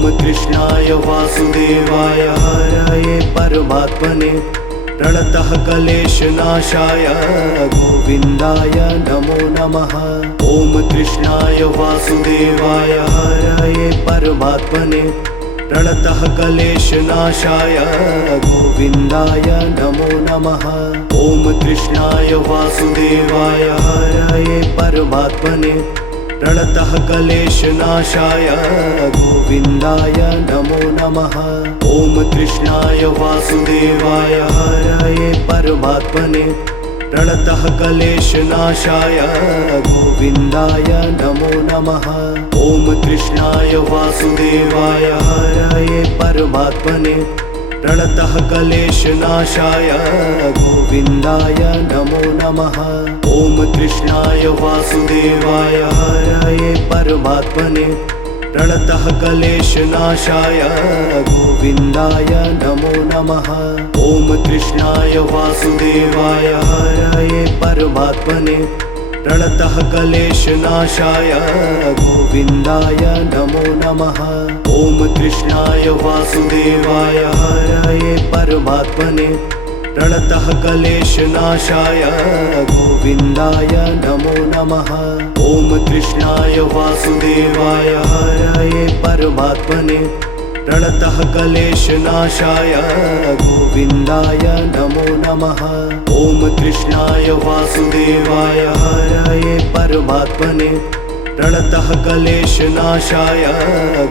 ॐ कृष्णाय वासुदेवाय हरये परमात्मने प्रणतः क्लेशनाशाय गोविन्दाय नमो नमः। ॐ कृष्णाय वासुदेवाय हरये परमात्मने प्रणतः क्लेशनाशाय गोविन्दाय नमो नमः। ॐ कृष्णाय वासुदेवाय हरये परमात्मने प्रणतः क्लेशनाशाय गोविन्दाय नमो नमः। ॐ कृष्णाय वासुदेवाय हरये परमात्मने प्रणतः क्लेशनाशाय गोविन्दाय नमो नमः। ॐ कृष्णाय वासुदेवाय हरये परमात्मने प्रणतः क्लेशनाशाय गोविन्दाय नमो नमः। ॐ कृष्णाय वासुदेवाय हरये परमात्मने प्रणतः क्लेशनाशाय गोविन्दाय नमो नमः। ॐ कृष्णाय वासुदेवाय हरये परमात्मने प्रणतः क्लेशनाशाय गोविन्दाय नमो नमः। ॐ कृष्णाय वासुदेवाय हरये परमात्मने प्रणतः क्लेशनाशाय गोविन्दाय नमो नमः। ॐ कृष्णाय वासुदेवाय हरये परमात्मने प्रणतः क्लेशनाशाय गोविन्दाय नमो नमः। ॐ कृष्णाय वासुदेवाय हरये परमात्मने प्रणतः क्लेशनाशाय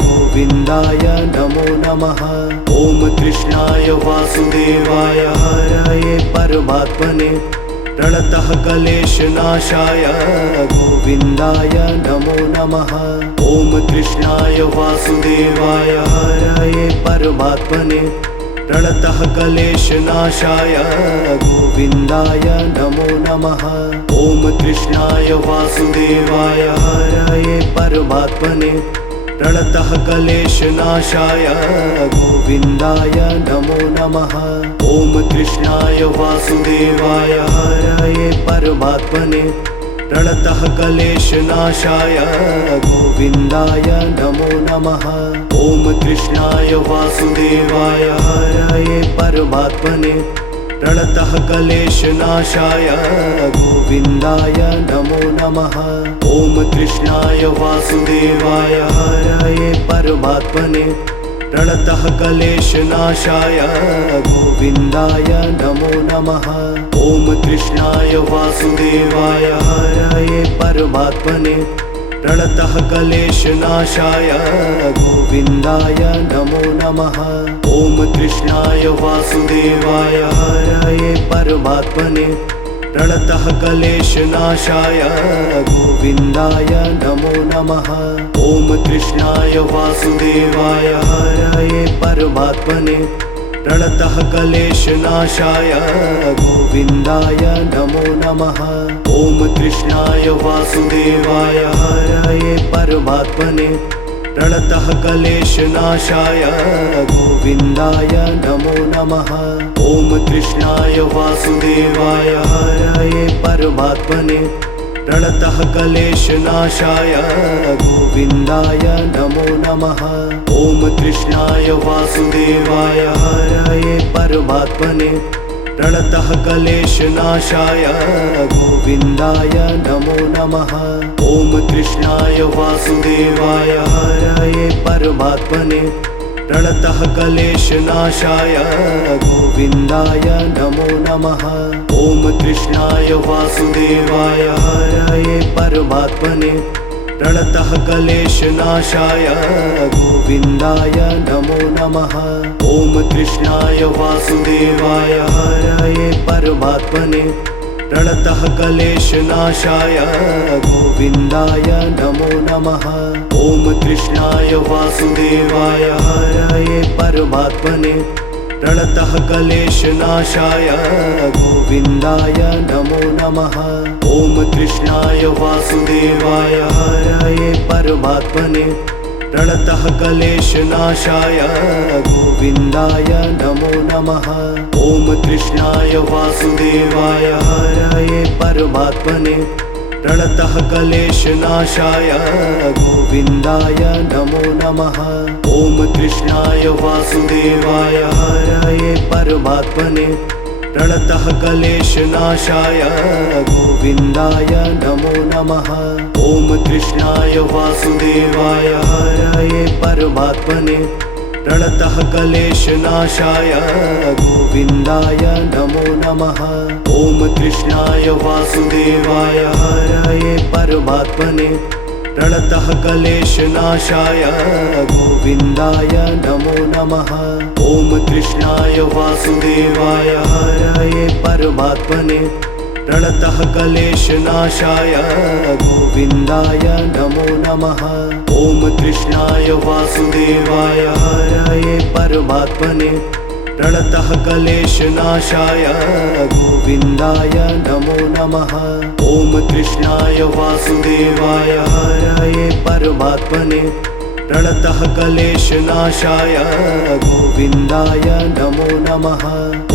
गोविन्दाय नमो नमः। ॐ कृष्णाय वासुदेवाय हरये परमात्मने प्रणतः क्लेशनाशाय गोविन्दाय नमो नमः। ॐ कृष्णाय वासुदेवाय हरये परमात्मने प्रणतः क्लेशनाशाय गोविन्दाय नमो नमः। ॐ कृष्णाय वासुदेवाय हरये परमात्मने प्रणतः क्लेशनाशाय गोविन्दाय नमो नमः। ॐ कृष्णाय वासुदेवाय हरये परमात्मने प्रणतः क्लेशनाशाय गोविन्दाय नमो नमः। ॐ कृष्णाय वासुदेवाय हरये परमात्मने प्रणतः क्लेशनाशाय गोविन्दाय नमो नमः। ॐ कृष्णाय वासुदेवाय हरये परमात्मने प्रणतः क्लेशनाशाय गोविन्दाय नमो नमः। ॐ कृष्णाय वासुदेवाय हरये परमात्मने प्रणतः क्लेशनाशाय गोविन्दाय नमो नमः। ॐ कृष्णाय वासुदेवाय हरये परमात्मने प्रणतः क्लेशनाशाय गोविन्दाय नमो नमः। ॐ कृष्णाय वासुदेवाय हरये परमात्मने प्रणतः क्लेशनाशाय गोविन्दाय नमो नमः। ॐ कृष्णाय वासुदेवाय हरये परमात्मने प्रणतः क्लेशनाशाय गोविन्दाय नमो नमः। ॐ कृष्णाय वासुदेवाय हरये परमात्मने प्रणतः क्लेशनाशाय गोविन्दाय नमो नमः। ॐ कृष्णाय वासुदेवाय हरये परमात्मने प्रणतः क्लेशनाशाय गोविन्दाय नमो नमः। ॐ कृष्णाय वासुदेवाय हरये परमात्मने प्रणतः क्लेशनाशाय गोविन्दाय नमो नमः। ॐ कृष्णाय वासुदेवाय हरये परमात्मने प्रणतः क्लेशनाशाय गोविन्दाय नमो नमः। ॐ कृष्णाय वासुदेवाय हरये परमात्मने प्रणतः क्लेशनाशाय गोविन्दाय नमो नमः। ॐ कृष्णाय वासुदेवाय हरये परमात्मने प्रणतः क्लेशनाशाय गोविन्दाय नमो नमः। ॐ कृष्णाय वासुदेवाय हरये परमात्मने प्रणतः क्लेशनाशाय गोविन्दाय नमो नमः। ॐ कृष्णाय वासुदेवाय हरये परमात्मने प्रणतः क्लेशनाशाय गोविन्दाय नमो नमः। ॐ कृष्णाय वासुदेवाय हरये परमात्मने प्रणतः क्लेशनाशाय गोविन्दाय नमो नमः। ॐ कृष्णाय वासुदेवाय हरये परमात्मने प्रणतः क्लेशनाशाय गोविन्दाय नमो नमः। ॐ कृष्णाय वासुदेवाय हरये परमात्मने प्रणतः क्लेशनाशाय गोविन्दाय नमो नमः। ॐ कृष्णाय वासुदेवाय हरये परमात्मने प्रणतः क्लेशनाशाय गोविन्दाय नमो नमः। ॐ कृष्णाय वासुदेवाय हरये परमात्मने प्रणतः क्लेशनाशाय गोविन्दाय नमो नमः। ॐ कृष्णाय वासुदेवाय हरये परमात्मने प्रणतः क्लेशनाशाय गोविन्दाय नमो नमः।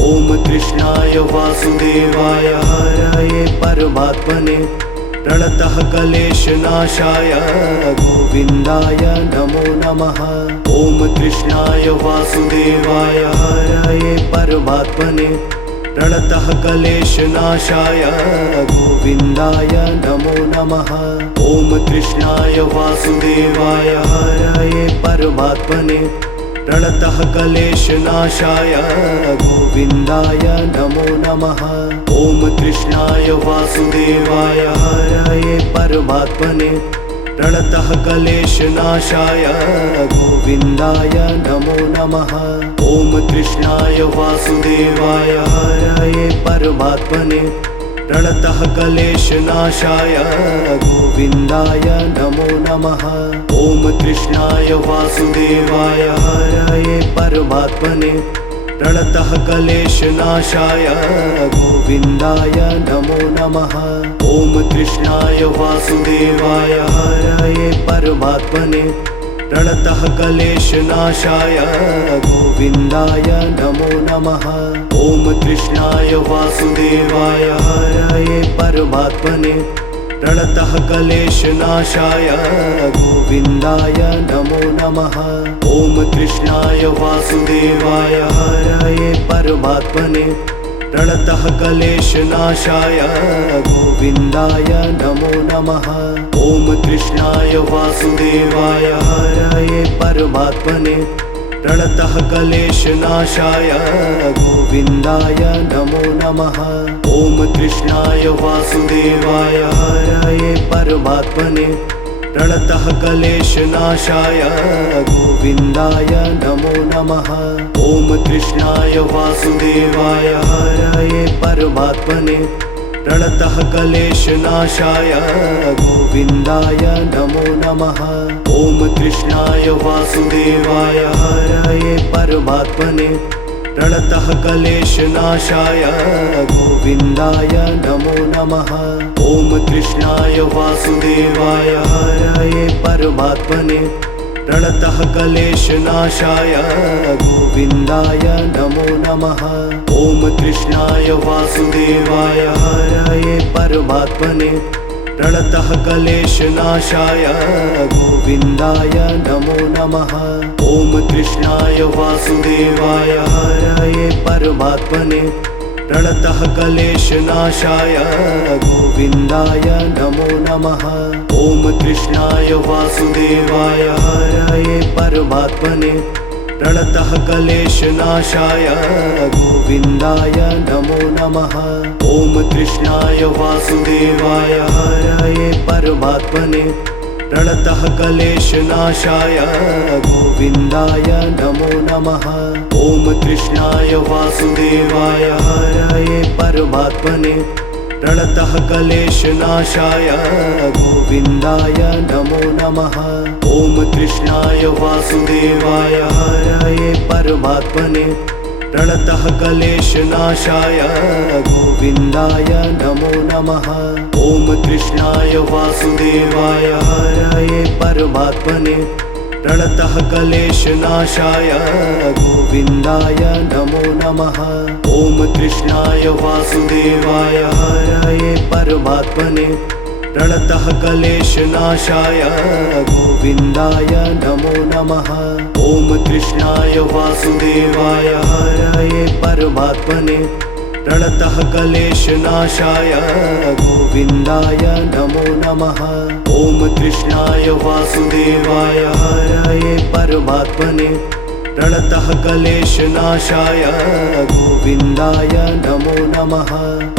ॐ कृष्णाय वासुदेवाय हरये परमात्मने प्रणतः क्लेशनाशाय गोविन्दाय नमो नमः। ॐ कृष्णाय वासुदेवाय हरये परमात्मने प्रणतः क्लेशनाशाय गोविन्दाय नमो नमः। ॐ कृष्णाय वासुदेवाय हरये परमात्मने प्रणतः क्लेशनाशाय गोविन्दाय नमो नमः। ॐ कृष्णाय वासुदेवाय हरये परमात्मने प्रणतः क्लेशनाशाय गोविन्दाय नमो नमः। ॐ कृष्णाय वासुदेवाय हरये परमात्मने प्रणतः क्लेशनाशाय गोविन्दाय नमो नमः। ॐ कृष्णाय वासुदेवाय हरये परमात्मने प्रणतः क्लेशनाशाय गोविन्दाय नमो नमः। ॐ कृष्णाय वासुदेवाय हरये परमात्मने प्रणतः क्लेशनाशाय गोविन्दाय नमो नमः। ॐ कृष्णाय वासुदेवाय हरये परमात्मने प्रणतः क्लेशनाशाय गोविन्दाय नमो नमः। ॐ कृष्णाय वासुदेवाय हरये परमात्मने प्रणतः क्लेशनाशाय गोविन्दाय नमो नमः। ॐ कृष्णाय वासुदेवाय हरये परमात्मने प्रणतः क्लेशनाशाय गोविन्दाय नमो नमः। ॐ कृष्णाय वासुदेवाय हरये परमात्मने प्रणतः क्लेशनाशाय गोविन्दाय नमो नमः। ॐ कृष्णाय वासुदेवाय हरये परमात्मने प्रणतः क्लेशनाशाय गोविन्दाय नमो नमः। ॐ कृष्णाय वासुदेवाय हरये परमात्मने प्रणतः क्लेशनाशाय गोविन्दाय नमो नमः। ॐ कृष्णाय वासुदेवाय हरये परमात्मने प्रणतः क्लेशनाशाय गोविन्दाय नमो नमः। ॐ कृष्णाय वासुदेवाय हरये परमात्मने प्रणतः क्लेशनाशाय गोविन्दाय नमो नमः। ॐ कृष्णाय वासुदेवाय हरये परमात्मने प्रणतः क्लेशनाशाय गोविन्दाय नमो नमः। ॐ कृष्णाय वासुदेवाय हरये परमात्मने प्रणतः क्लेशनाशाय गोविन्दाय नमो नमः। ॐ कृष्णाय वासुदेवाय हरये परमात्मने प्रणतः क्लेशनाशाय गोविन्दाय नमो नमः। ॐ कृष्णाय वासुदेवाय हरये परमात्मने प्रणतः क्लेशनाशाय गोविन्दाय नमो नमः। ॐ कृष्णाय वासुदेवाय हरये परमात्मने प्रणतः क्लेशनाशाय गोविन्दाय नमो नमः। ॐ कृष्णाय वासुदेवाय हरये परमात्मने प्रणतः क्लेशनाशाय गोविन्दाय नमो नमः। ॐ कृष्णाय वासुदेवाय हरये परमात्मने प्रणतः क्लेशनाशाय गोविन्दाय नमो नमः। ॐ कृष्णाय वासुदेवाय हरये परमात्मने प्रणतः क्लेशनाशाय गोविन्दाय नमो नमः। ॐ कृष्णाय वासुदेवाय हरये परमात्मने प्रणतः क्लेशनाशाय गोविन्दाय नमो नमः।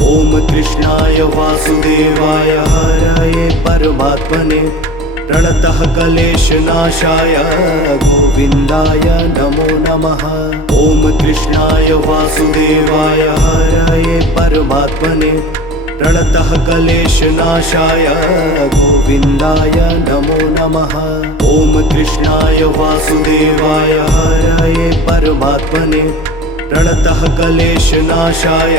ॐ कृष्णाय वासुदेवाय हरये परमात्मने प्रणतः क्लेशनाशाय गोविन्दाय नमो नमः। ॐ कृष्णाय वासुदेवाय हरये परमात्मने प्रणतः क्लेशनाशाय गोविन्दाय नमो नमः। ॐ कृष्णाय वासुदेवाय हरये परमात्मने प्रणतः क्लेशनाशाय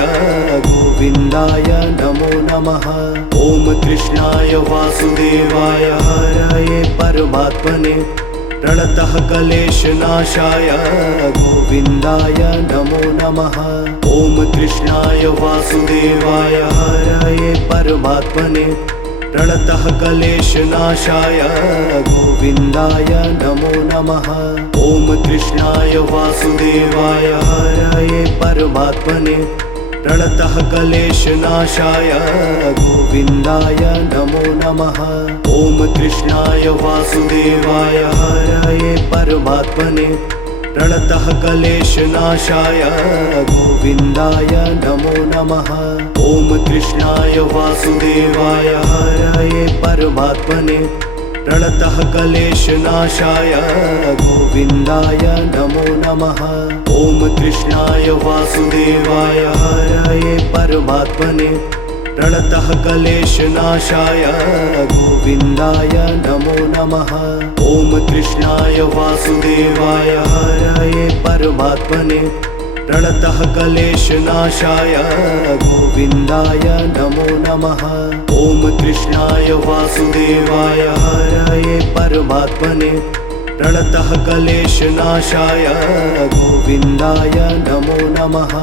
गोविन्दाय नमो नमः। ॐ कृष्णाय वासुदेवाय हरये परमात्मने प्रणतः क्लेशनाशाय गोविन्दाय नमो नमः। ॐ कृष्णाय वासुदेवाय हरये परमात्मने प्रणतः क्लेशनाशाय गोविन्दाय नमो नमः। ॐ कृष्णाय वासुदेवाय हरये परमात्मने प्रणतः क्लेशनाशाय गोविन्दाय नमो नमः। ॐ कृष्णाय वासुदेवाय हरये परमात्मने प्रणतः क्लेशनाशाय गोविन्दाय नमो नमः। ॐ कृष्णाय वासुदेवाय हरये परमात्मने प्रणतः क्लेशनाशाय गोविन्दाय नमो नमः। ॐ कृष्णाय वासुदेवाय हरये परमात्मने प्रणतः क्लेशनाशाय गोविन्दाय नमो नमः। ॐ कृष्णाय वासुदेवाय हरये परमात्मने प्रणतः क्लेशनाशाय गोविन्दाय नमो नमः। ॐ कृष्णाय वासुदेवाय हरये परमात्मने प्रणतः क्लेशनाशाय गोविन्दाय नमो नमः।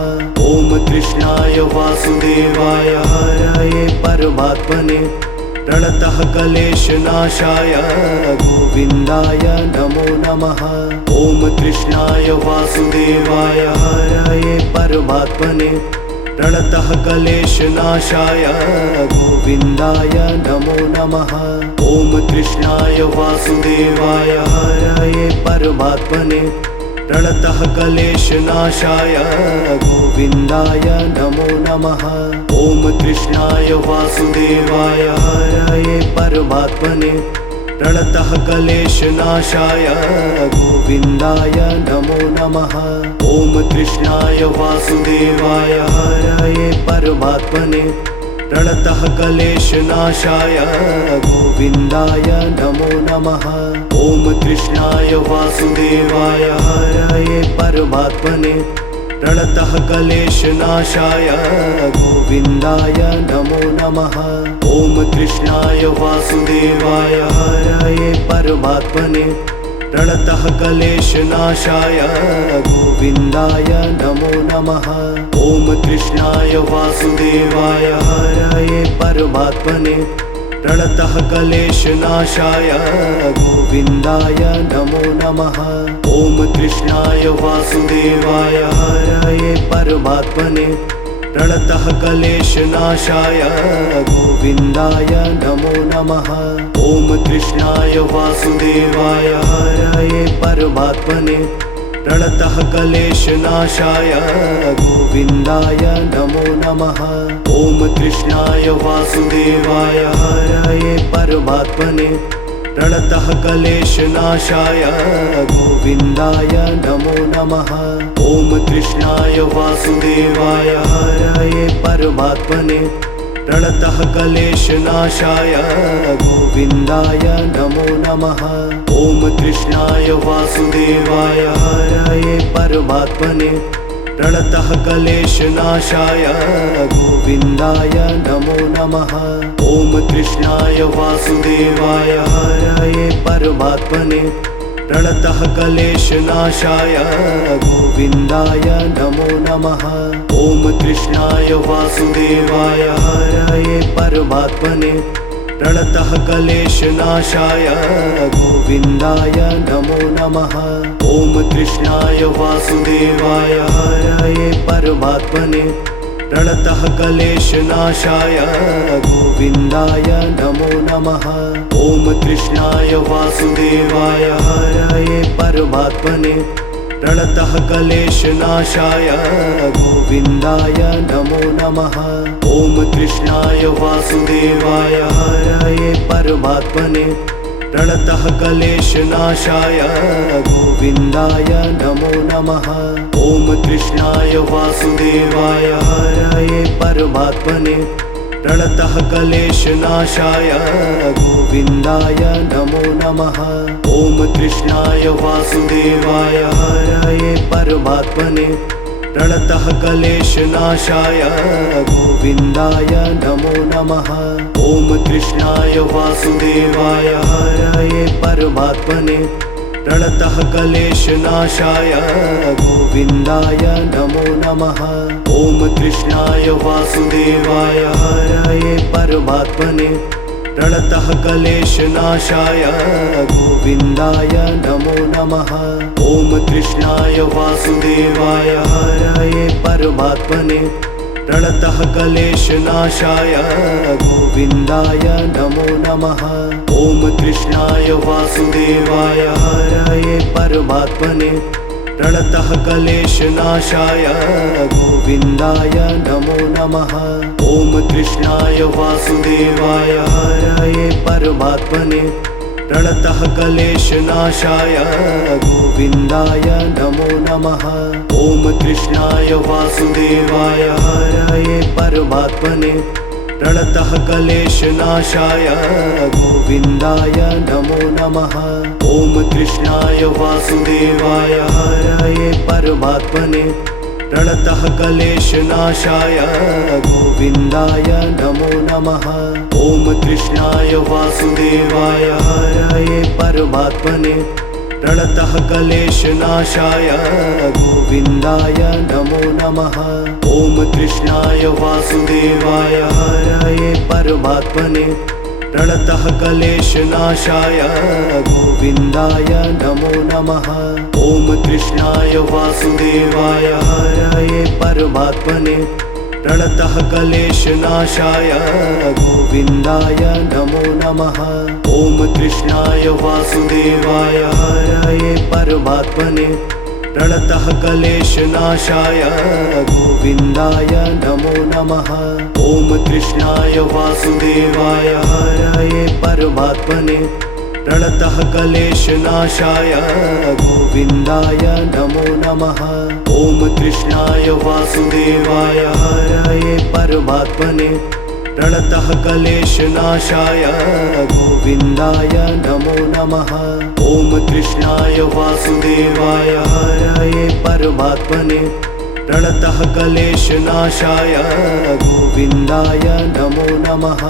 ॐ कृष्णाय वासुदेवाय हरये परमात्मने प्रणतः क्लेशनाशाय गोविन्दाय नमो नमः। ॐ कृष्णाय वासुदेवाय हरये परमात्मने प्रणतः क्लेशनाशाय गोविन्दाय नमो नमः। ॐ कृष्णाय वासुदेवाय हरये परमात्मने प्रणतः क्लेशनाशाय गोविन्दाय नमो नमः। ॐ कृष्णाय वासुदेवाय हरये परमात्मने प्रणतः क्लेशनाशाय गोविन्दाय नमो नमः। ॐ कृष्णाय वासुदेवाय हरये परमात्मने प्रणतः क्लेशनाशाय गोविन्दाय नमो नमः। ॐ कृष्णाय वासुदेवाय हरये परमात्मने प्रणतः क्लेशनाशाय गोविन्दाय नमो नमः। ॐ कृष्णाय वासुदेवाय हरये परमात्मने प्रणतः क्लेशनाशाय गोविन्दाय नमो नमः। ॐ कृष्णाय वासुदेवाय हरये परमात्मने प्रणतः क्लेशनाशाय गोविन्दाय नमो नमः। ॐ कृष्णाय वासुदेवाय हरये परमात्मने प्रणतः क्लेशनाशाय गोविन्दाय नमो नमः। ॐ कृष्णाय वासुदेवाय हरये परमात्मने प्रणतः क्लेशनाशाय गोविन्दाय नमो नमः। ॐ कृष्णाय वासुदेवाय हरये परमात्मने प्रणतः क्लेशनाशाय गोविन्दाय नमो नमः। ॐ कृष्णाय वासुदेवाय हरये परमात्मने प्रणतः क्लेशनाशाय गोविन्दाय नमो नमः। ॐ कृष्णाय वासुदेवाय हरये परमात्मने प्रणतः क्लेशनाशाय गोविन्दाय नमो नमः। ॐ कृष्णाय वासुदेवाय हरये परमात्मने प्रणतः क्लेशनाशाय गोविन्दाय नमो नमः। ॐ कृष्णाय वासुदेवाय हरये परमात्मने प्रणतः क्लेशनाशाय गोविन्दाय नमो नमः। ॐ कृष्णाय वासुदेवाय हरये परमात्मने प्रणतः क्लेशनाशाय गोविन्दाय नमो नमः। ॐ कृष्णाय वासुदेवाय हरये परमात्मने प्रणतः क्लेशनाशाय गोविन्दाय नमो नमः। ॐ कृष्णाय वासुदेवाय हरये परमात्मने प्रणतः क्लेशनाशाय गोविन्दाय नमो नमः। ॐ कृष्णाय वासुदेवाय हरये परमात्मने प्रणतः क्लेशनाशाय गोविन्दाय नमो नमः। ॐ कृष्णाय वासुदेवाय हरये परमात्मने प्रणतः क्लेशनाशाय गोविन्दाय नमो नमः। ॐ कृष्णाय वासुदेवाय हरये परमात्मने प्रणतः क्लेशनाशाय गोविन्दाय नमो नमः। ॐ कृष्णाय वासुदेवाय हरये परमात्मने प्रणतः क्लेशनाशाय गोविन्दाय नमो नमः। ॐ कृष्णाय वासुदेवाय हरये परमात्मने प्रणतः क्लेशनाशाय गोविन्दाय नमो नमः। ॐ कृष्णाय वासुदेवाय हरये परमात्मने प्रणतः क्लेशनाशाय गोविन्दाय नमो नमः। ॐ कृष्णाय वासुदेवाय हरये परमात्मने प्रणतः क्लेशनाशाय गोविन्दाय नमो नमः। ॐ कृष्णाय वासुदेवाय हरये परमात्मने प्रणतः क्लेशनाशाय गोविन्दाय नमो नमः। ॐ कृष्णाय वासुदेवाय हरये परमात्मने प्रणतः क्लेशनाशाय गोविन्दाय नमो नमः। ॐ कृष्णाय वासुदेवाय हरये परमात्मने प्रणतः क्लेशनाशाय गोविन्दाय नमो नमः। ॐ कृष्णाय वासुदेवाय हरये परमात्मने प्रणतः क्लेशनाशाय गोविन्दाय नमो नमः। ॐ कृष्णाय वासुदेवाय हरये परमात्मने प्रणतः क्लेशनाशाय गोविन्दाय नमो नमः। ॐ कृष्णाय वासुदेवाय हरये परमात्मने प्रणतः क्लेशनाशाय गोविन्दाय नमो नमः। ॐ कृष्णाय वासुदेवाय हरये परमात्मने प्रणतः क्लेशनाशाय गोविन्दाय नमो नमः। ॐ कृष्णाय वासुदेवाय हरये परमात्मने प्रणतः क्लेशनाशाय गोविन्दाय नमो नमः। ॐ कृष्णाय वासुदेवाय हरये परमात्मने प्रणतः क्लेशनाशाय गोविन्दाय नमो नमः।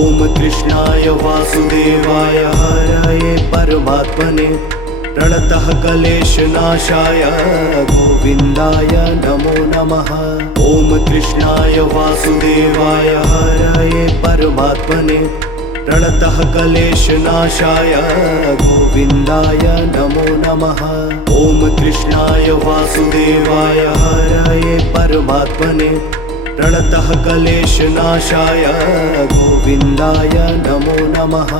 ॐ कृष्णाय वासुदेवाय हरये परमात्मने प्रणतः क्लेशनाशाय गोविन्दाय नमो नमः। ॐ कृष्णाय वासुदेवाय हरये परमात्मने प्रणतः क्लेशनाशाय गोविन्दाय नमो नमः। ॐ कृष्णाय वासुदेवाय हरये परमात्मने प्रणतः क्लेशनाशाय गोविन्दाय नमो नमः।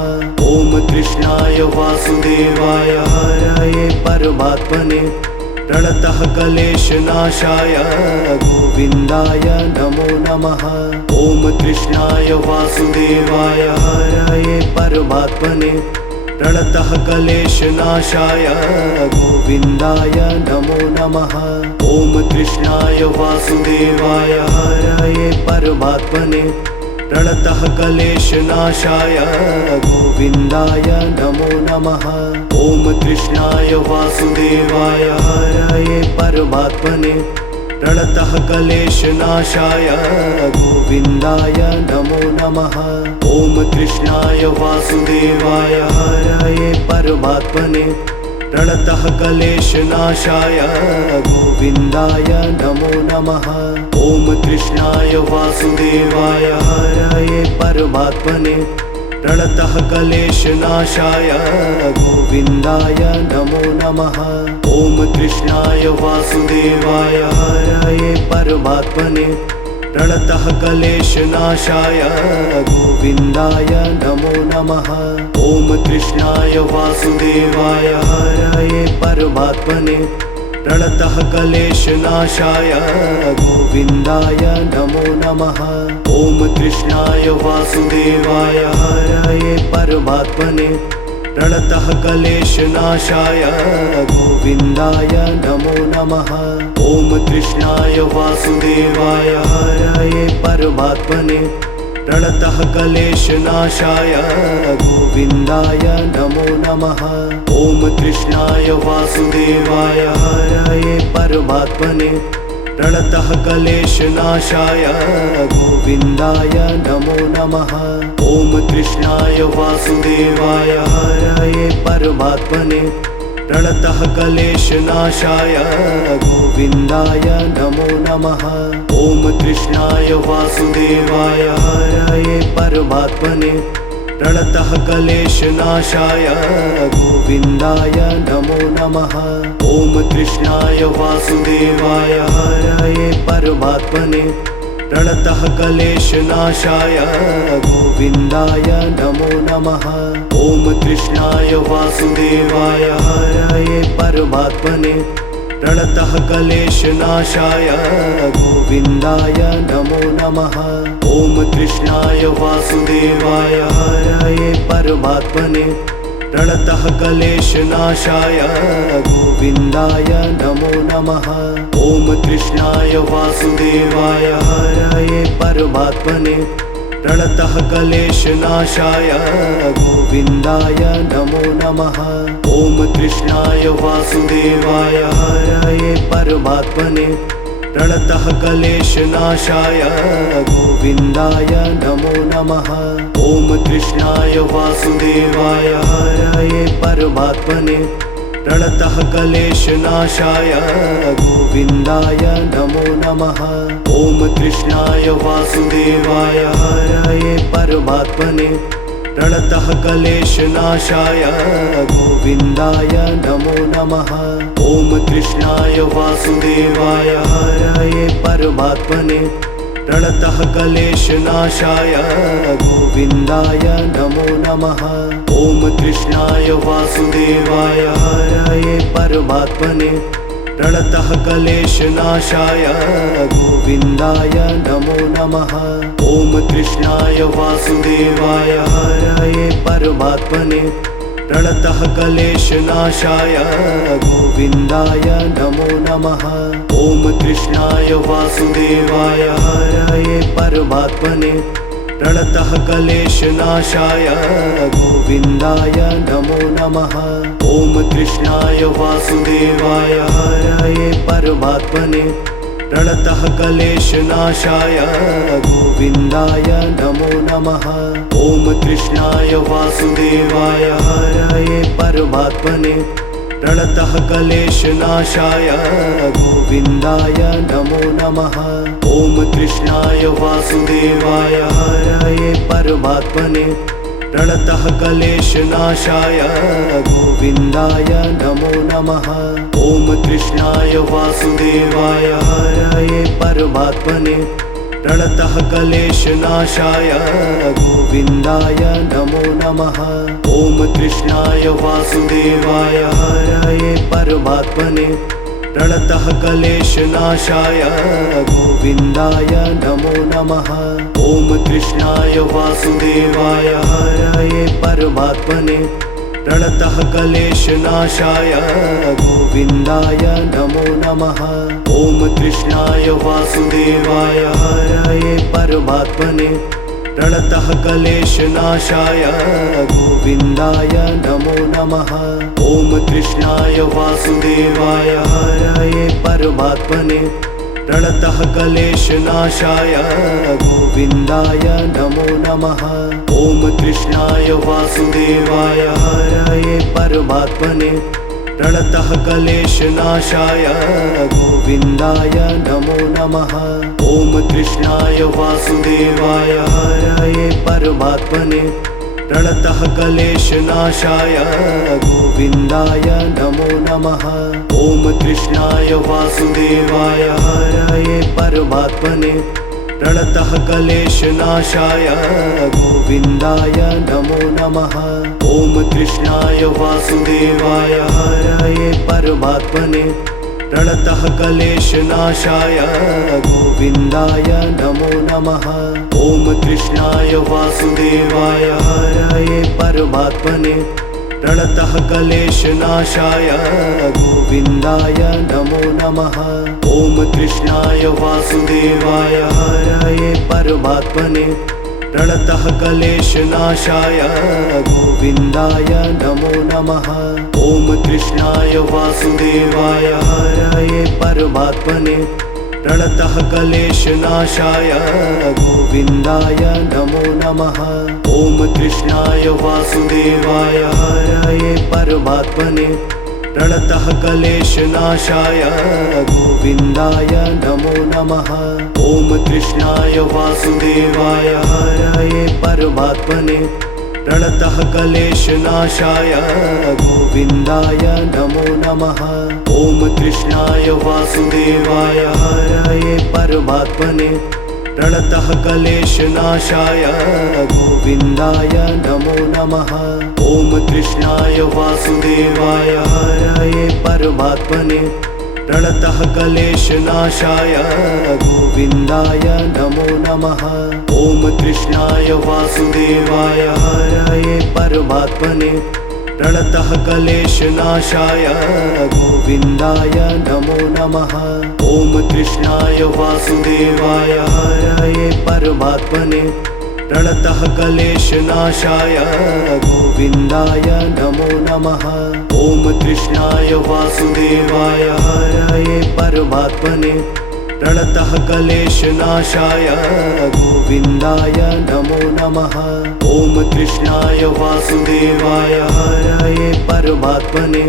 ॐ कृष्णाय वासुदेवाय हरये परमात्मने प्रणतः क्लेशनाशाय गोविन्दाय नमो नमः। ॐ कृष्णाय वासुदेवाय हरये परमात्मने प्रणतः क्लेशनाशाय गोविन्दाय नमो नमः। ॐ कृष्णाय वासुदेवाय हरये परमात्मने प्रणतः क्लेशनाशाय गोविन्दाय नमो नमः। ॐ कृष्णाय वासुदेवाय हरये परमात्मने प्रणतः क्लेशनाशाय गोविन्दाय नमो नमः। ॐ कृष्णाय वासुदेवाय हरये परमात्मने प्रणतः क्लेशनाशाय गोविन्दाय नमो नमः। ॐ कृष्णाय वासुदेवाय हरये परमात्मने प्रणतः क्लेशनाशाय गोविन्दाय नमो नमः। ॐ कृष्णाय वासुदेवाय हरये परमात्मने प्रणतः क्लेशनाशाय गोविन्दाय नमो नमः। ॐ कृष्णाय वासुदेवाय हरये परमात्मने प्रणतः क्लेशनाशाय गोविन्दाय नमो नमः। ॐ कृष्णाय वासुदेवाय हरये परमात्मने प्रणतः क्लेशनाशाय गोविन्दाय नमो नमः। ॐ कृष्णाय वासुदेवाय हरये परमात्मने प्रणतः क्लेशनाशाय गोविन्दाय नमो नमः। ॐ कृष्णाय वासुदेवाय हरये परमात्मने प्रणतः क्लेशनाशाय गोविन्दाय नमो नमः। ॐ कृष्णाय वासुदेवाय हरये परमात्मने प्रणतः क्लेशनाशाय गोविन्दाय नमो नमः। ॐ कृष्णाय वासुदेवाय हरये परमात्मने प्रणतः क्लेशनाशाय गोविन्दाय नमो नमः। ॐ कृष्णाय वासुदेवाय हरये परमात्मने प्रणतः क्लेशनाशाय गोविन्दाय नमो नमः। ॐ कृष्णाय वासुदेवाय हरये परमात्मने प्रणतः क्लेशनाशाय गोविन्दाय नमो नमः। ॐ कृष्णाय वासुदेवाय हरये परमात्मने प्रणतः क्लेशनाशाय गोविन्दाय नमो नमः। ॐ कृष्णाय वासुदेवाय हरये परमात्मने प्रणतः क्लेशनाशाय गोविन्दाय नमो नमः। ॐ कृष्णाय वासुदेवाय हरये परमात्मने प्रणतः क्लेशनाशाय गोविन्दाय नमो नमः। ॐ कृष्णाय वासुदेवाय हरये परमात्मने प्रणतः क्लेशनाशाय गोविन्दाय नमो नमः। ॐ कृष्णाय वासुदेवाय हरये परमात्मने प्रणतः क्लेशनाशाय गोविन्दाय नमो नमः। ॐ कृष्णाय वासुदेवाय हरये परमात्मने प्रणतः क्लेशनाशाय गोविन्दाय नमो नमः। ॐ कृष्णाय वासुदेवाय हरये परमात्मने प्रणतः क्लेशनाशाय गोविन्दाय नमो नमः। ॐ कृष्णाय वासुदेवाय हरये परमात्मने प्रणतः क्लेशनाशाय गोविन्दाय नमो नमः। ॐ कृष्णाय वासुदेवाय हरये परमात्मने प्रणतः क्लेशनाशाय गोविन्दाय नमो नमः। ॐ कृष्णाय वासुदेवाय हरये परमात्मने प्रणतः क्लेशनाशाय गोविन्दाय नमो नमः। ॐ कृष्णाय वासुदेवाय हरये परमात्मने प्रणतः क्लेशनाशाय गोविन्दाय नमो नमः। ॐ कृष्णाय वासुदेवाय हरये परमात्मने प्रणतः क्लेशनाशाय गोविन्दाय नमो नमः। ॐ कृष्णाय वासुदेवाय हरये परमात्मने प्रणतः क्लेशनाशाय गोविन्दाय नमो नमः। ॐ कृष्णाय वासुदेवाय हरये परमात्मने प्रणतः क्लेशनाशाय गोविन्दाय नमो नमः। ॐ कृष्णाय वासुदेवाय हरये परमात्मने प्रणतः क्लेशनाशाय गोविन्दाय नमो नमः। ॐ कृष्णाय वासुदेवाय हरये परमात्मने प्रणतः क्लेशनाशाय गोविन्दाय नमो नमः। ॐ कृष्णाय वासुदेवाय हरये परमात्मने प्रणतः क्लेशनाशाय गोविन्दाय नमो नमः। ॐ कृष्णाय वासुदेवाय हरये परमात्मने प्रणतः क्लेशनाशाय गोविन्दाय नमो नमः। ॐ कृष्णाय वासुदेवाय हरये परमात्मने प्रणतः क्लेशनाशाय गोविन्दाय नमो नमः। ॐ कृष्णाय वासुदेवाय हरये परमात्मने प्रणतः क्लेशनाशाय गोविन्दाय नमो नमः। ॐ कृष्णाय वासुदेवाय हरये परमात्मने प्रणतः क्लेशनाशाय गोविन्दाय नमो नमः। ॐ कृष्णाय वासुदेवाय हरये परमात्मने प्रणतः क्लेशनाशाय गोविन्दाय नमो नमः। ॐ कृष्णाय वासुदेवाय हरये परमात्मने प्रणतः क्लेशनाशाय गोविन्दाय नमो नमः। ॐ कृष्णाय वासुदेवाय हरये परमात्मने प्रणतः क्लेशनाशाय गोविन्दाय नमो नमः। ॐ कृष्णाय वासुदेवाय हरये परमात्मने प्रणतः क्लेशनाशाय गोविन्दाय नमो नमः। ॐ कृष्णाय वासुदेवाय हरये परमात्मने प्रणतः क्लेशनाशाय गोविन्दाय नमो नमः। ॐ कृष्णाय वासुदेवाय हरये परमात्मने प्रणतः क्लेशनाशाय गोविन्दाय नमो नमः। ॐ कृष्णाय वासुदेवाय हरये परमात्मने प्रणतः क्लेशनाशाय गोविन्दाय नमो नमः। ॐ कृष्णाय वासुदेवाय हरये परमात्मने प्रणतः क्लेशनाशाय गोविन्दाय नमो नमः। ॐ कृष्णाय वासुदेवाय हरये परमात्मने प्रणतः क्लेशनाशाय गोविन्दाय नमो नमः। ॐ कृष्णाय वासुदेवाय हरये परमात्मने प्रणतः क्लेशनाशाय गोविन्दाय नमो नमः। ॐ कृष्णाय वासुदेवाय हरये परमात्मने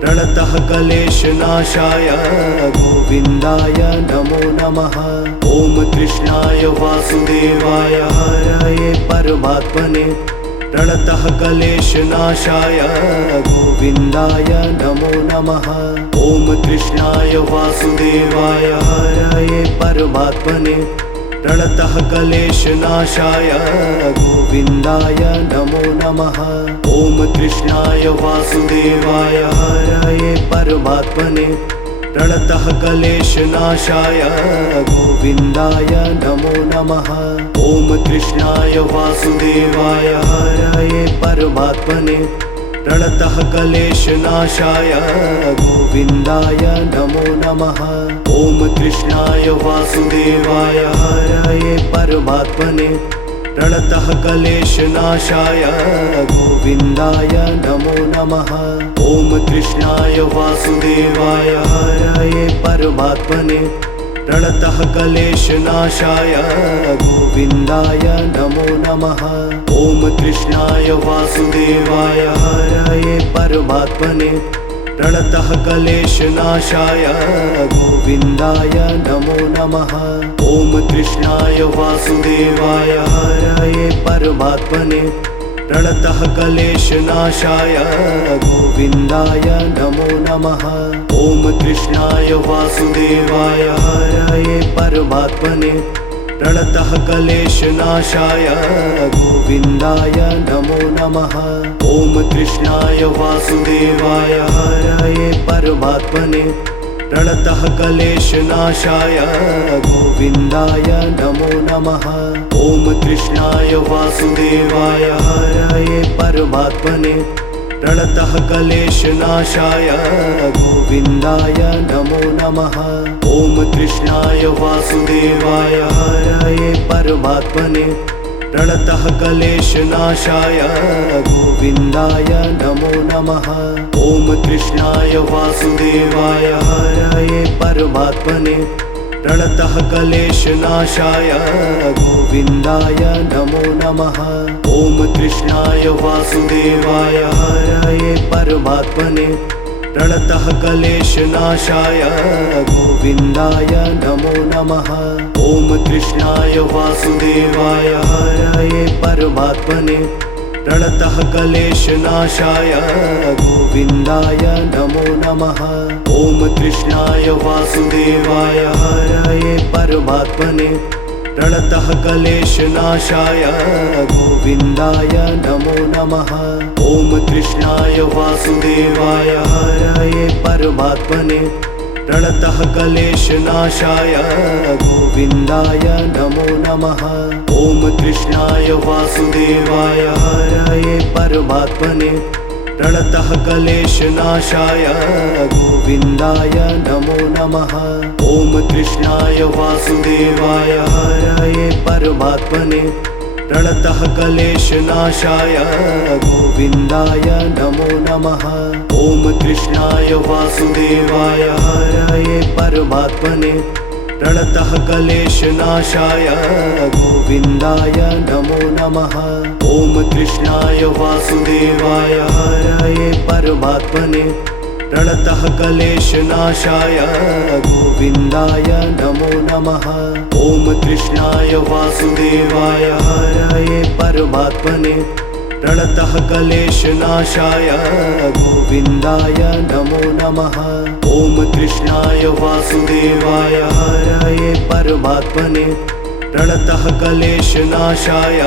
प्रणतः क्लेशनाशाय गोविन्दाय नमो नमः। ॐ कृष्णाय वासुदेवाय हरये परमात्मने प्रणतः क्लेशनाशाय गोविन्दाय नमो नमः। ॐ कृष्णाय वासुदेवाय हरये परमात्मने प्रणतः क्लेशनाशाय गोविन्दाय नमो नमः। ॐ कृष्णाय वासुदेवाय हरये परमात्मने प्रणतः क्लेशनाशाय गोविन्दाय नमो नमः। ॐ कृष्णाय वासुदेवाय हरये परमात्मने प्रणतः क्लेशनाशाय गोविन्दाय नमो नमः। ॐ कृष्णाय वासुदेवाय हरये परमात्मने प्रणतः क्लेशनाशाय गोविन्दाय नमो नमः। ॐ कृष्णाय वासुदेवाय हरये परमात्मने प्रणतः क्लेशनाशाय गोविन्दाय नमो नमः। ॐ कृष्णाय वासुदेवाय हरये परमात्मने प्रणतः क्लेशनाशाय गोविन्दाय नमो नमः। ॐ कृष्णाय वासुदेवाय हरये परमात्मने प्रणतः क्लेशनाशाय गोविन्दाय नमो नमः। ॐ कृष्णाय वासुदेवाय हरये परमात्मने प्रणतः क्लेशनाशाय गोविन्दाय नमो नमः। ॐ कृष्णाय वासुदेवाय हरये परमात्मने प्रणतः क्लेशनाशाय गोविन्दाय नमो नमः। ॐ कृष्णाय वासुदेवाय हरये परमात्मने प्रणतः क्लेशनाशाय गोविन्दाय नमो नमः। ॐ कृष्णाय वासुदेवाय हरये परमात्मने प्रणतः क्लेशनाशाय गोविन्दाय नमो नमः। ॐ कृष्णाय वासुदेवाय हरये परमात्मने प्रणतः क्लेशनाशाय गोविन्दाय नमो नमः। ॐ कृष्णाय वासुदेवाय हरये परमात्मने प्रणतः क्लेशनाशाय गोविन्दाय नमो नमः। ॐ कृष्णाय वासुदेवाय हरये परमात्मने प्रणतः क्लेशनाशाय गोविन्दाय नमो नमः। ॐ कृष्णाय वासुदेवाय हरये परमात्मने प्रणतः क्लेशनाशाय गोविन्दाय नमो नमः। ॐ कृष्णाय वासुदेवाय हरये परमात्मने प्रणतः क्लेशनाशाय गोविन्दाय नमो नमः। ॐ कृष्णाय वासुदेवाय हरये परमात्मने प्रणतः क्लेशनाशाय गोविन्दाय नमो नमः। ॐ कृष्णाय वासुदेवाय हरये परमात्मने प्रणतः क्लेशनाशाय गोविन्दाय नमो नमः। ॐ कृष्णाय वासुदेवाय हरये परमात्मने प्रणतः क्लेशनाशाय गोविन्दाय नमो नमः। ॐ कृष्णाय वासुदेवाय हरये परमात्मने प्रणतः क्लेशनाशाय गोविन्दाय नमो नमः। ॐ कृष्णाय वासुदेवाय हरये परमात्मने प्रणतः क्लेशनाशाय गोविन्दाय नमो नमः। ॐ कृष्णाय वासुदेवाय हरये परमात्मने प्रणतः क्लेशनाशाय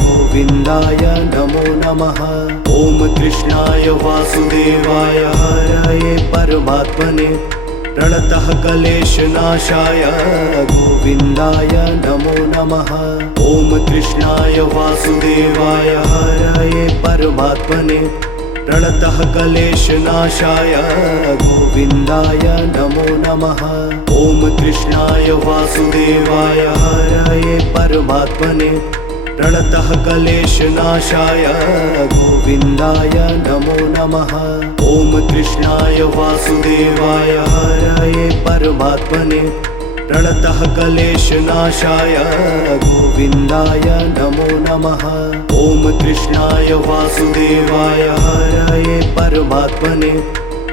गोविन्दाय नमो नमः। ॐ कृष्णाय वासुदेवाय हरये परमात्मने प्रणतः क्लेशनाशाय गोविन्दाय नमो नमः। ॐ कृष्णाय वासुदेवाय हरये परमात्मने प्रणतः क्लेशनाशाय गोविन्दाय नमो नमः। ॐ कृष्णाय वासुदेवाय हरये परमात्मने प्रणतः क्लेशनाशाय गोविन्दाय नमो नमः। ॐ कृष्णाय वासुदेवाय हरये परमात्मने प्रणतः क्लेशनाशाय गोविन्दाय नमो नमः। ॐ कृष्णाय वासुदेवाय हरये परमात्मने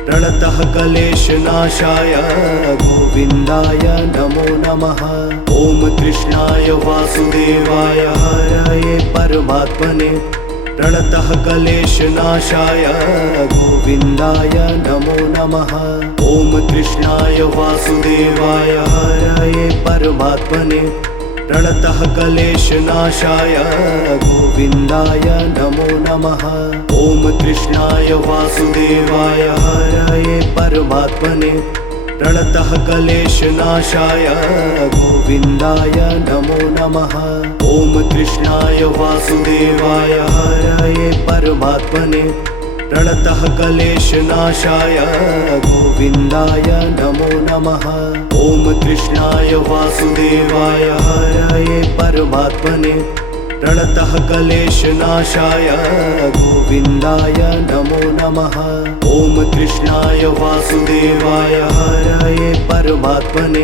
प्रणतः क्लेशनाशाय गोविन्दाय नमो नमः। ॐ कृष्णाय वासुदेवाय हरये परमात्मने प्रणतः क्लेशनाशाय गोविन्दाय नमो नमः। ॐ कृष्णाय वासुदेवाय हरये परमात्मने प्रणतः क्लेशनाशाय गोविन्दाय नमो नमः। ॐ कृष्णाय वासुदेवाय हरये परमात्मने प्रणतः क्लेशनाशाय गोविन्दाय नमो नमः। ॐ कृष्णाय वासुदेवाय हरये परमात्मने प्रणतः क्लेशनाशाय गोविन्दाय नमो नमः। ॐ कृष्णाय वासुदेवाय हरये परमात्मने प्रणतः क्लेशनाशाय गोविन्दाय नमो नमः। ॐ कृष्णाय वासुदेवाय हरये परमात्मने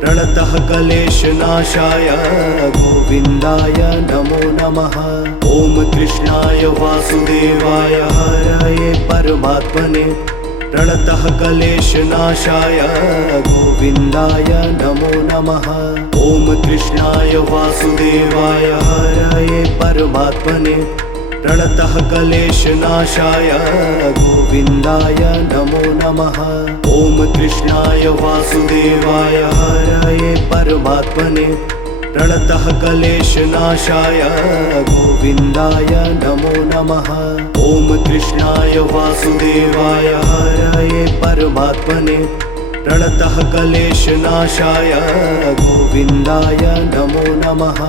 प्रणतः क्लेशनाशाय गोविन्दाय नमो नमः। ॐ कृष्णाय वासुदेवाय हरये परमात्मने प्रणतः क्लेशनाशाय गोविन्दाय नमो नमः। ॐ कृष्णाय वासुदेवाय हरये परमात्मने प्रणतः क्लेशनाशाय गोविन्दाय नमो नमः। ॐ कृष्णाय वासुदेवाय हरये परमात्मने प्रणतः क्लेशनाशाय गोविन्दाय नमो नमः। ॐ कृष्णाय वासुदेवाय हरये परमात्मने प्रणतः क्लेशनाशाय गोविन्दाय नमो नमः।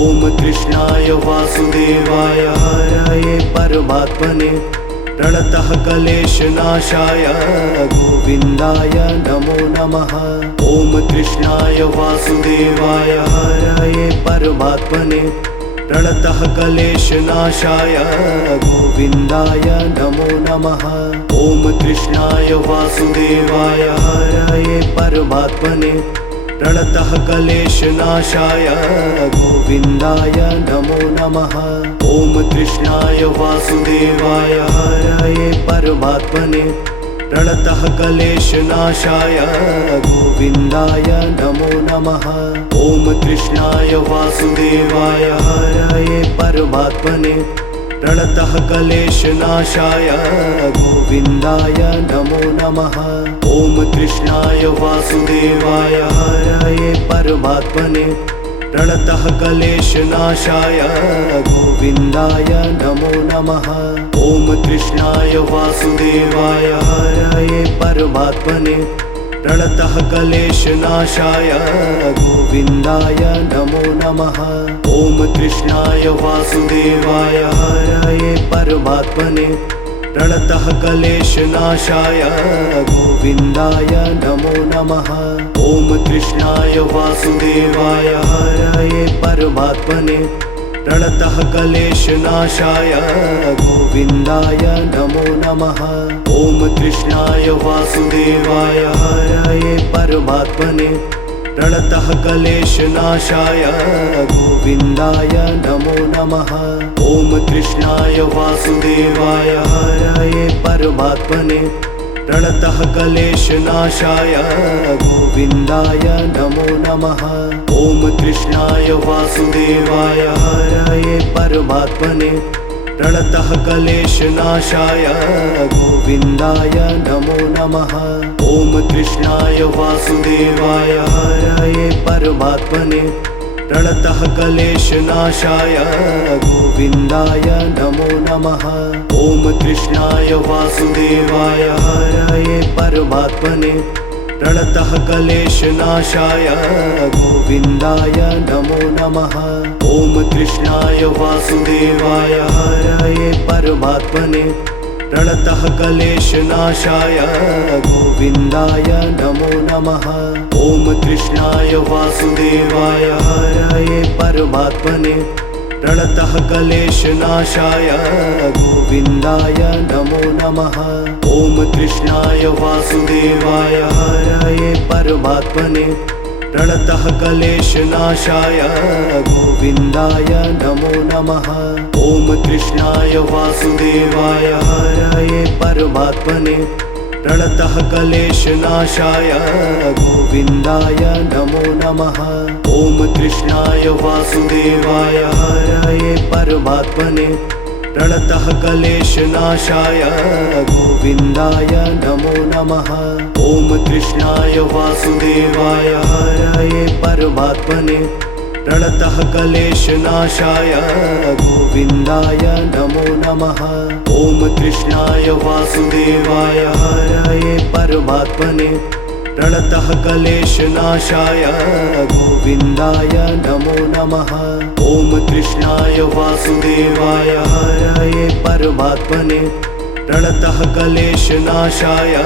ॐ कृष्णाय वासुदेवाय हरये परमात्मने प्रणतः क्लेशनाशाय गोविन्दाय नमो नमः। ॐ कृष्णाय वासुदेवाय हरये परमात्मने प्रणतः क्लेशनाशाय गोविन्दाय नमो नमः। ॐ कृष्णाय वासुदेवाय हरये परमात्मने प्रणतः क्लेशनाशाय गोविन्दाय नमो नमः। ॐ कृष्णाय वासुदेवाय हरये परमात्मने प्रणतः क्लेशनाशाय गोविन्दाय नमो नमः। ॐ कृष्णाय वासुदेवाय हरये परमात्मने प्रणतः क्लेशनाशाय गोविन्दाय नमो नमः। ॐ कृष्णाय वासुदेवाय हरये परमात्मने प्रणतः क्लेशनाशाय गोविन्दाय नमो नमः। ॐ कृष्णाय वासुदेवाय हरये परमात्मने प्रणतः क्लेशनाशाय गोविन्दाय नमो नमः। ॐ कृष्णाय वासुदेवाय हरये परमात्मने प्रणतः क्लेशनाशाय गोविन्दाय नमो नमः। ॐ कृष्णाय वासुदेवाय हरये परमात्मने प्रणतः क्लेशनाशाय गोविन्दाय नमो नमः। ॐ कृष्णाय वासुदेवाय हरये परमात्मने प्रणतः क्लेशनाशाय गोविन्दाय नमो नमः। ॐ कृष्णाय वासुदेवाय हरये परमात्मने प्रणतः क्लेशनाशाय गोविन्दाय नमो नमः। ॐ कृष्णाय वासुदेवाय हरये परमात्मने प्रणतः क्लेशनाशाय गोविन्दाय नमो नमः। ॐ कृष्णाय वासुदेवाय हरये परमात्मने प्रणतः क्लेशनाशाय गोविन्दाय नमो नमः। ॐ कृष्णाय वासुदेवाय हरये परमात्मने प्रणतः क्लेशनाशाय गोविन्दाय नमो नमः। ॐ कृष्णाय वासुदेवाय हरये परमात्मने प्रणतः क्लेशनाशाय गोविन्दाय नमो नमः। ॐ कृष्णाय वासुदेवाय हरये परमात्मने प्रणतः क्लेशनाशाय गोविन्दाय नमो नमः। ॐ कृष्णाय वासुदेवाय हरये परमात्मने प्रणतः क्लेशनाशाय गोविन्दाय नमो नमः। ॐ कृष्णाय वासुदेवाय हरये परमात्मने प्रणतः क्लेशनाशाय गोविन्दाय नमो नमः। ॐ कृष्णाय वासुदेवाय हरये परमात्मने प्रणतः क्लेशनाशाय गोविन्दाय नमो नमः। ॐ कृष्णाय वासुदेवाय हरये परमात्मने प्रणतः क्लेशनाशाय गोविन्दाय नमो नमः। ॐ कृष्णाय वासुदेवाय हरये परमात्मने प्रणतः क्लेशनाशाय गोविन्दाय नमो नमः। ॐ कृष्णाय वासुदेवाय हरये परमात्मने प्रणतः क्लेशनाशाय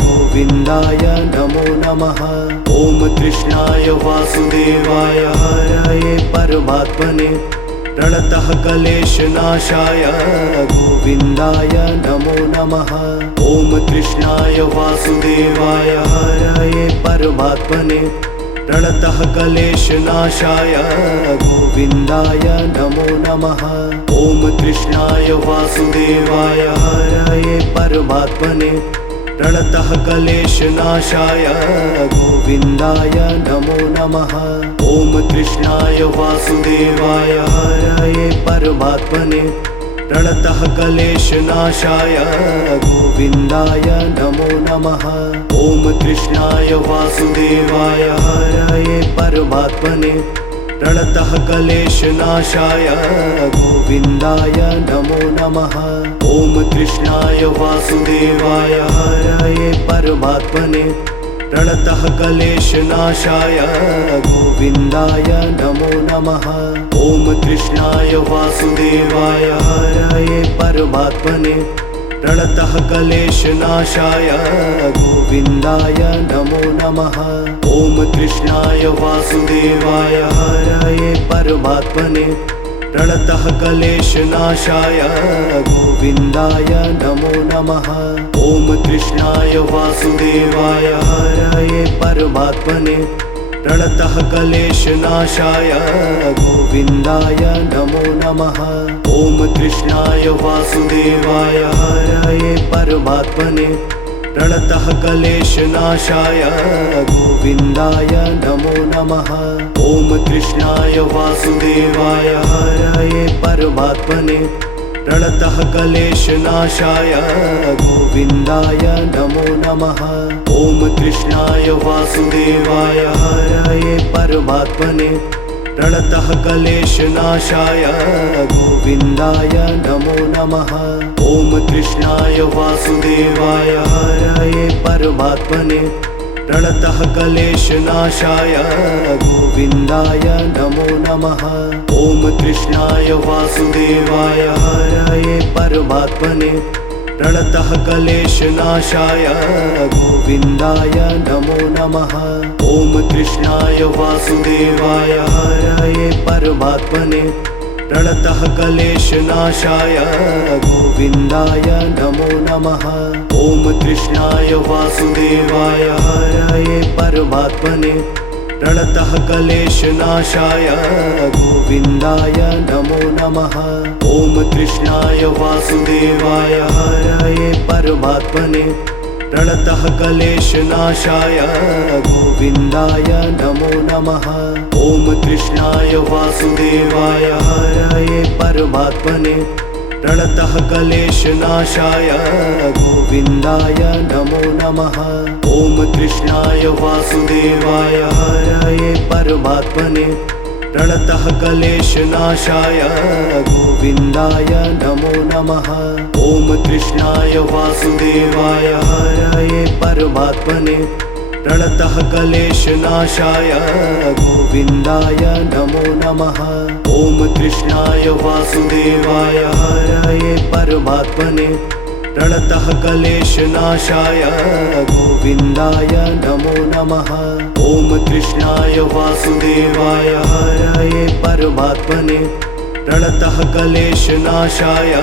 गोविन्दाय नमो नमः। ॐ कृष्णाय वासुदेवाय हरये परमात्मने प्रणतः क्लेशनाशाय गोविन्दाय नमो नमः। ॐ कृष्णाय वासुदेवाय हरये परमात्मने प्रणतः क्लेशनाशाय गोविन्दाय नमो नमः। ॐ कृष्णाय वासुदेवाय हरये परमात्मने प्रणतः क्लेशनाशाय गोविन्दाय नमो नमः। ॐ कृष्णाय वासुदेवाय हरये परमात्मने प्रणतः क्लेशनाशाय गोविन्दाय नमो नमः। ॐ कृष्णाय वासुदेवाय हरये परमात्मने प्रणतः क्लेशनाशाय गोविन्दाय नमो नमः। ॐ कृष्णाय वासुदेवाय हरये परमात्मने प्रणतः क्लेशनाशाय गोविन्दाय नमो नमः। ॐ कृष्णाय वासुदेवाय हरये परमात्मने प्रणतः क्लेशनाशाय गोविन्दाय नमो नमः। ॐ कृष्णाय वासुदेवाय हरये परमात्मने प्रणतः क्लेशनाशाय गोविन्दाय नमो नमः। ॐ कृष्णाय वासुदेवाय हरये परमात्मने प्रणतः क्लेशनाशाय गोविन्दाय नमो नमः। ॐ कृष्णाय वासुदेवाय हरये परमात्मने प्रणतः क्लेशनाशाय गोविन्दाय नमो नमः। ॐ कृष्णाय वासुदेवाय हरये परमात्मने प्रणतः क्लेशनाशाय गोविन्दाय नमो नमः। ॐ कृष्णाय वासुदेवाय हरये परमात्मने प्रणतः क्लेशनाशाय गोविन्दाय नमो नमः। ॐ कृष्णाय वासुदेवाय हरये परमात्मने प्रणतः क्लेशनाशाय गोविन्दाय नमो नमः। ॐ कृष्णाय वासुदेवाय हरये परमात्मने प्रणतः क्लेशनाशाय गोविन्दाय नमो नमः। ॐ कृष्णाय वासुदेवाय हरये परमात्मने प्रणतः क्लेशनाशाय गोविन्दाय नमो नमः। ॐ कृष्णाय वासुदेवाय हरये परमात्मने प्रणतः क्लेशनाशाय गोविन्दाय नमो नमः। ॐ कृष्णाय वासुदेवाय हरये परमात्मने प्रणतः क्लेशनाशाय गोविन्दाय नमो नमः। ॐ कृष्णाय वासुदेवाय हरये परमात्मने प्रणतः क्लेशनाशाय गोविन्दाय नमो नमः। ॐ कृष्णाय वासुदेवाय हरये परमात्मने प्रणतः क्लेशनाशाय गोविन्दाय नमो नमः। ॐ कृष्णाय वासुदेवाय हरये परमात्मने प्रणतः क्लेशनाशाय गोविन्दाय नमो नमः। ॐ कृष्णाय वासुदेवाय हरये परमात्मने प्रणतः क्लेशनाशाय गोविन्दाय नमो नमः। ॐ कृष्णाय वासुदेवाय हरये परमात्मने प्रणतः क्लेशनाशाय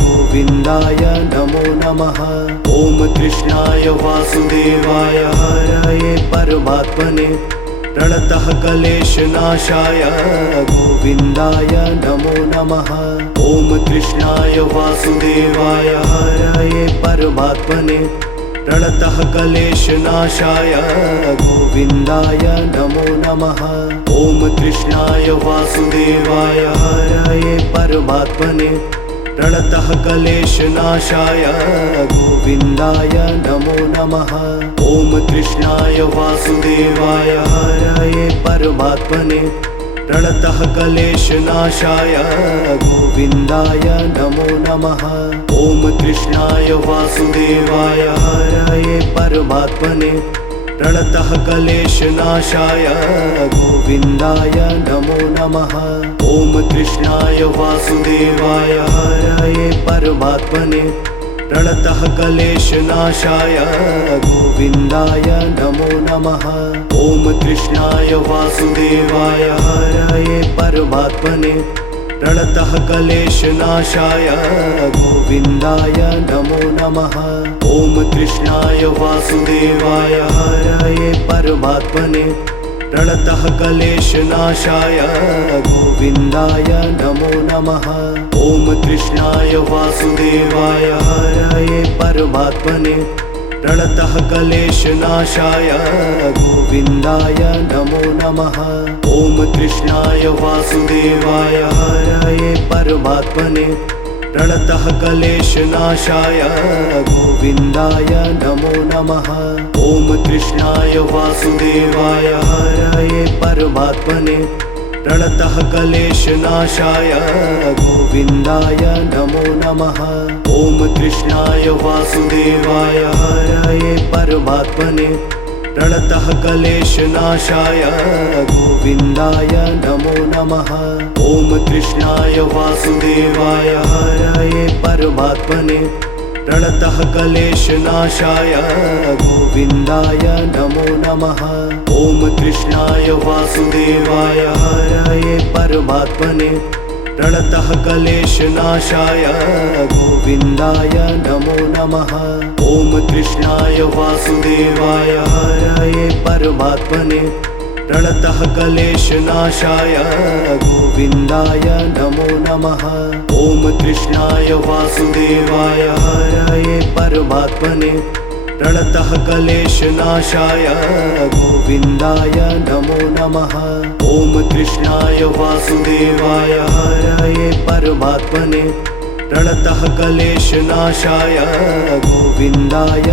गोविन्दाय नमो नमः। ॐ कृष्णाय वासुदेवाय हरये परमात्मने प्रणतः क्लेशनाशाय गोविन्दाय नमो नमः। ॐ कृष्णाय वासुदेवाय हरये परमात्मने प्रणतः क्लेशनाशाय गोविन्दाय नमो नमः। ॐ कृष्णाय वासुदेवाय हरये परमात्मने प्रणतः क्लेशनाशाय गोविन्दाय नमो नमः। ॐ कृष्णाय वासुदेवाय हरये परमात्मने प्रणतः क्लेशनाशाय गोविन्दाय नमो नमः। ॐ कृष्णाय वासुदेवाय हरये परमात्मने प्रणतः क्लेशनाशाय गोविन्दाय नमो नमः। ॐ कृष्णाय वासुदेवाय हरये परमात्मने प्रणतः क्लेशनाशाय गोविन्दाय नमो नमः। ॐ कृष्णाय वासुदेवाय हरये परमात्मने प्रणतः क्लेशनाशाय गोविन्दाय नमो नमः। ॐ कृष्णाय वासुदेवाय हरये परमात्मने प्रणतः क्लेशनाशाय गोविन्दाय नमो नमः। ॐ कृष्णाय वासुदेवाय हरये परमात्मने प्रणतः क्लेशनाशाय गोविन्दाय नमो नमः। ॐ कृष्णाय वासुदेवाय हरये परमात्मने प्रणतः क्लेशनाशाय गोविन्दाय नमो नमः। ॐ कृष्णाय वासुदेवाय हरये परमात्मने प्रणतः क्लेशनाशाय गोविन्दाय नमो नमः। ॐ कृष्णाय वासुदेवाय हरये परमात्मने प्रणतः क्लेशनाशाय गोविन्दाय नमो नमः। ॐ कृष्णाय वासुदेवाय हरये परमात्मने प्रणतः क्लेशनाशाय गोविन्दाय नमो नमः। ॐ कृष्णाय वासुदेवाय हरये परमात्मने प्रणतः क्लेशनाशाय गोविन्दाय नमो नमः। ॐ कृष्णाय वासुदेवाय हरये परमात्मने प्रणतः क्लेशनाशाय गोविन्दाय नमो नमः। ॐ कृष्णाय वासुदेवाय हरये परमात्मने प्रणतः क्लेशनाशाय गोविन्दाय नमो नमः। ॐ कृष्णाय वासुदेवाय हरये परमात्मने प्रणतः क्लेशनाशाय गोविन्दाय